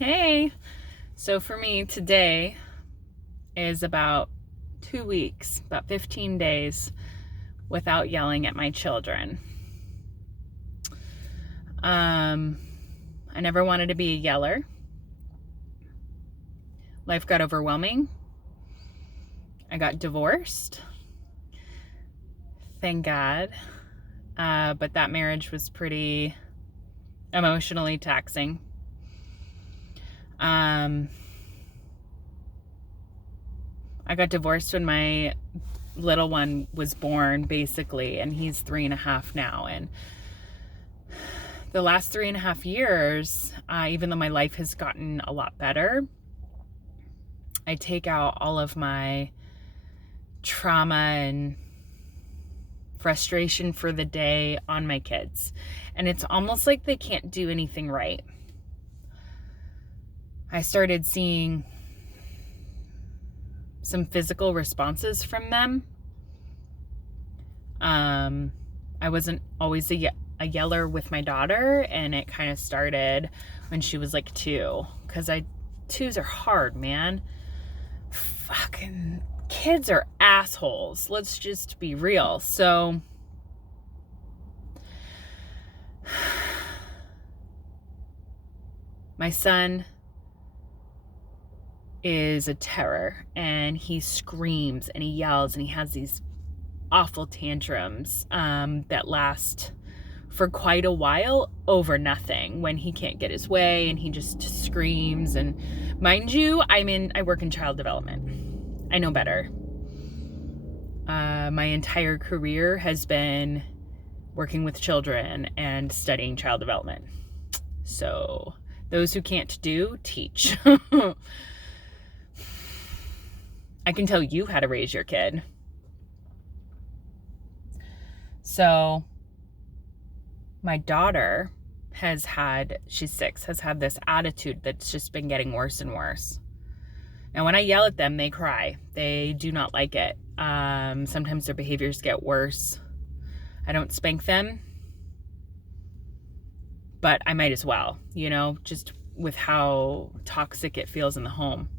Hey, so for me, today is about 2 weeks, about 15 days without yelling at my children. I never wanted to be a yeller. Life got overwhelming. I got divorced. Thank God. But that marriage was pretty emotionally taxing. I got divorced when my little one was born, basically, and he's 3.5 now. And the last 3.5 years, even though my life has gotten a lot better, I take out all of my trauma and frustration for the day on my kids. And it's almost like they can't do anything right. I started seeing some physical responses from them. I wasn't always a yeller with my daughter, and it kind of started when she was like 2, because twos are hard, man. Fucking kids are assholes. Let's just be real. So my son is a terror, and he screams and he yells and he has these awful tantrums that last for quite a while over nothing, when he can't get his way and he just screams. And mind you, I work in child development. I know better. My entire career has been working with children and studying child development. So those who can't do, teach. I can tell you how to raise your kid. So my daughter she's 6, has had this attitude that's just been getting worse and worse. And when I yell at them, they cry. They do not like it. Sometimes their behaviors get worse. I don't spank them, but I might as well, just with how toxic it feels in the home.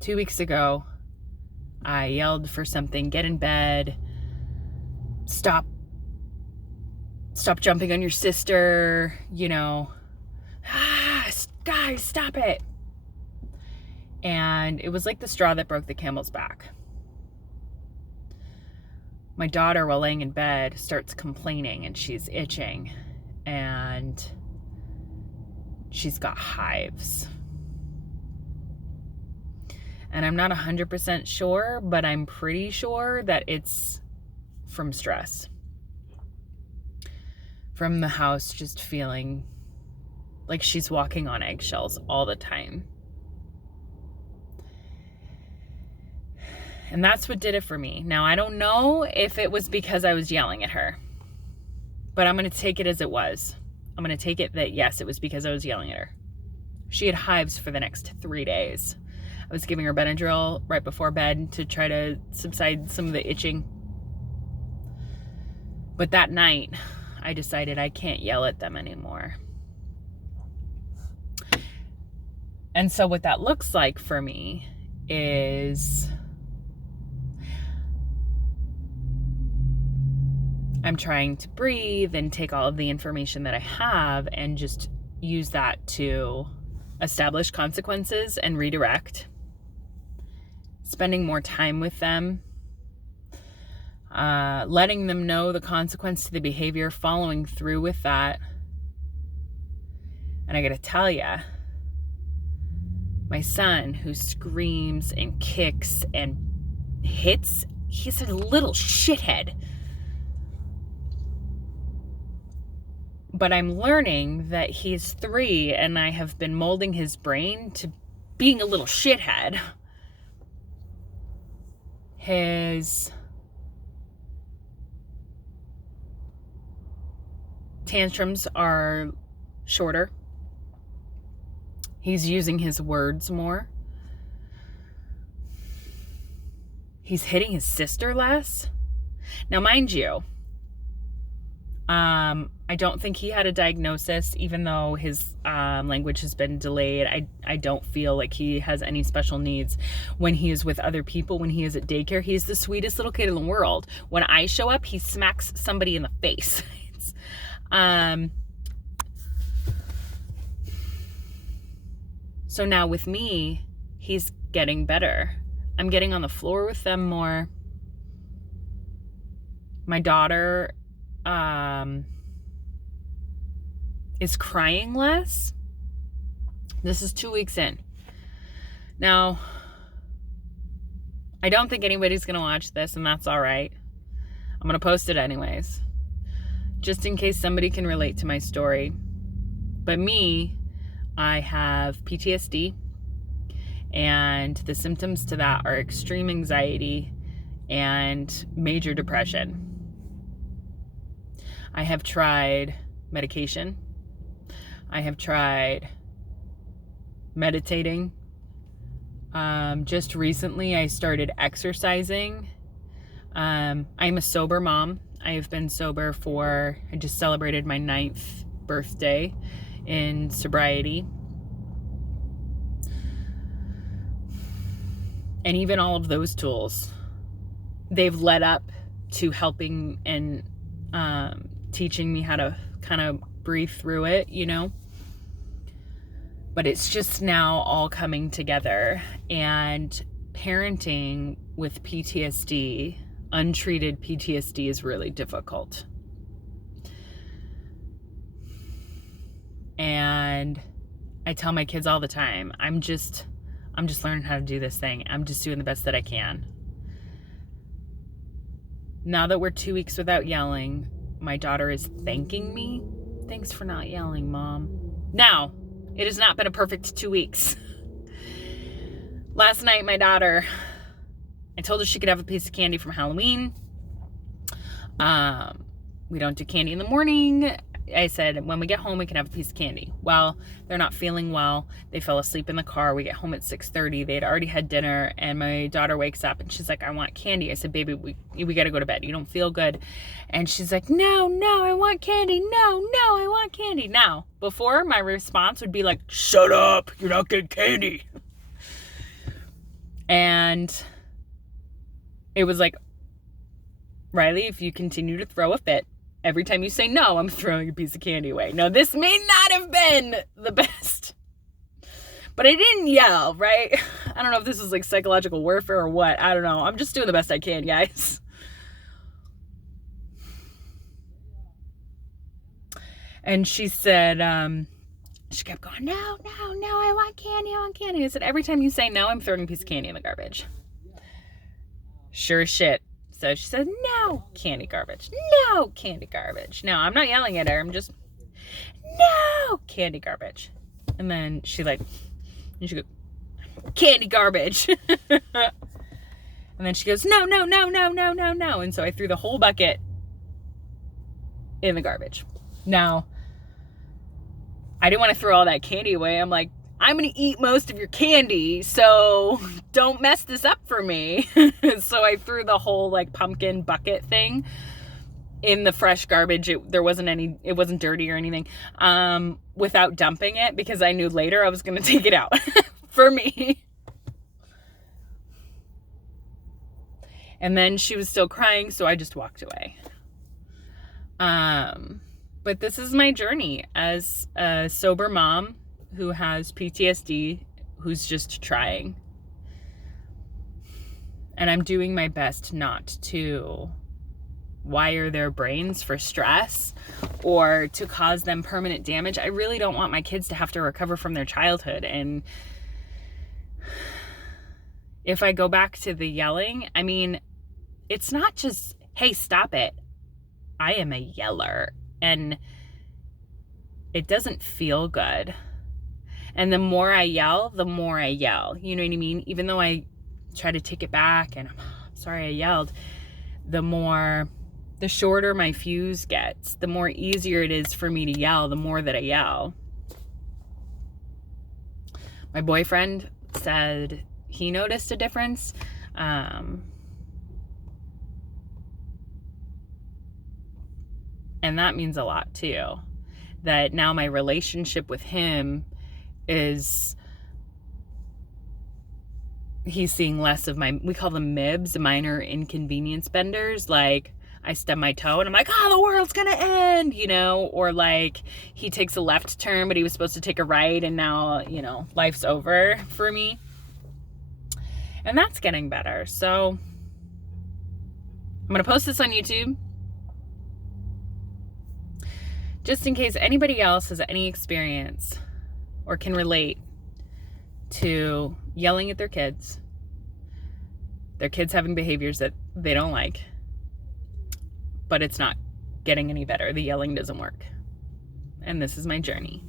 2 weeks ago, I yelled for something: get in bed, stop jumping on your sister, guys, stop it. And it was like the straw that broke the camel's back. My daughter, while laying in bed, starts complaining, and she's itching, and she's got hives. And I'm not 100% sure, but I'm pretty sure that it's from stress. From the house just feeling like she's walking on eggshells all the time. And that's what did it for me. Now, I don't know if it was because I was yelling at her, but I'm going to take it as it was. I'm going to take it that, yes, it was because I was yelling at her. She had hives for the next 3 days. I was giving her Benadryl right before bed to try to subside some of the itching. But that night, I decided I can't yell at them anymore. And so what that looks like for me is I'm trying to breathe and take all of the information that I have and just use that to establish consequences and redirect. Spending more time with them, letting them know the consequence to the behavior, following through with that. And I gotta tell ya, my son, who screams and kicks and hits, he's a little shithead. But I'm learning that he's 3, and I have been molding his brain to being a little shithead. His tantrums are shorter. He's using his words more. He's hitting his sister less. Now, mind you, I don't think he had a diagnosis, even though his language has been delayed. I don't feel like he has any special needs. When he is with other people, when he is at daycare, he's the sweetest little kid in the world. When I show up, he smacks somebody in the face. So now with me, he's getting better. I'm getting on the floor with them more. My daughter is crying less. This is 2 weeks in. Now, I don't think anybody's going to watch this, and that's all right. I'm going to post it anyways, just in case somebody can relate to my story. But me, I have PTSD, and the symptoms to that are extreme anxiety and major depression. I have tried medication. I have tried meditating. Just recently, I started exercising. I'm a sober mom. I have been sober I just celebrated my 9th birthday in sobriety. And even all of those tools, they've led up to helping and teaching me how to kind of breathe through it, you know. But it's just now all coming together. And parenting with PTSD, untreated PTSD, is really difficult. And I tell my kids all the time, I'm just learning how to do this thing. I'm just doing the best that I can. Now that we're 2 weeks without yelling, my daughter is thanking me. Thanks for not yelling, Mom. Now, it has not been a perfect 2 weeks. Last night, my daughter, I told her she could have a piece of candy from Halloween. We don't do candy in the morning. I said, when we get home, we can have a piece of candy. Well, they're not feeling well. They fell asleep in the car. We get home at 6:30. They had already had dinner, and my daughter wakes up, and she's like, I want candy. I said, baby, we got to go to bed. You don't feel good. And she's like, no, I want candy. No, I want candy. Now, before, my response would be like, shut up. You're not getting candy. And it was like, Riley, if you continue to throw a fit, every time you say no, I'm throwing a piece of candy away. Now, this may not have been the best, but I didn't yell, right? I don't know if this is like psychological warfare or what. I don't know. I'm just doing the best I can, guys. And she said, she kept going, no, I want candy. I said, every time you say no, I'm throwing a piece of candy in the garbage. Sure as shit. So she said, no, candy garbage. No, candy garbage. No, I'm not yelling at her. I'm just, no, candy garbage. And then she goes, candy garbage. And then she goes, no. And so I threw the whole bucket in the garbage. Now, I didn't want to throw all that candy away. I'm like, I'm going to eat most of your candy, so don't mess this up for me. So I threw the whole like pumpkin bucket thing in the fresh garbage. It wasn't dirty or anything, without dumping it, because I knew later I was going to take it out for me. And then she was still crying, so I just walked away. But this is my journey as a sober mom who has PTSD, who's just trying. And I'm doing my best not to wire their brains for stress or to cause them permanent damage. I really don't want my kids to have to recover from their childhood. And if I go back to the yelling, I mean, it's not just, hey, stop it. I am a yeller, and it doesn't feel good. And the more I yell, the more I yell. You know what I mean? Even though I try to take it back and I'm sorry I yelled, the shorter my fuse gets, the more easier it is for me to yell, the more that I yell. My boyfriend said he noticed a difference. And that means a lot too. That now my relationship with him is, he's seeing less of my, we call them MIBs, minor inconvenience benders. Like, I stub my toe and I'm like, oh, the world's gonna end, you know? Or like, he takes a left turn, but he was supposed to take a right, and now, you know, life's over for me. And that's getting better. So I'm gonna post this on YouTube, just in case anybody else has any experience or can relate to yelling at their kids having behaviors that they don't like, but it's not getting any better. The yelling doesn't work. And this is my journey.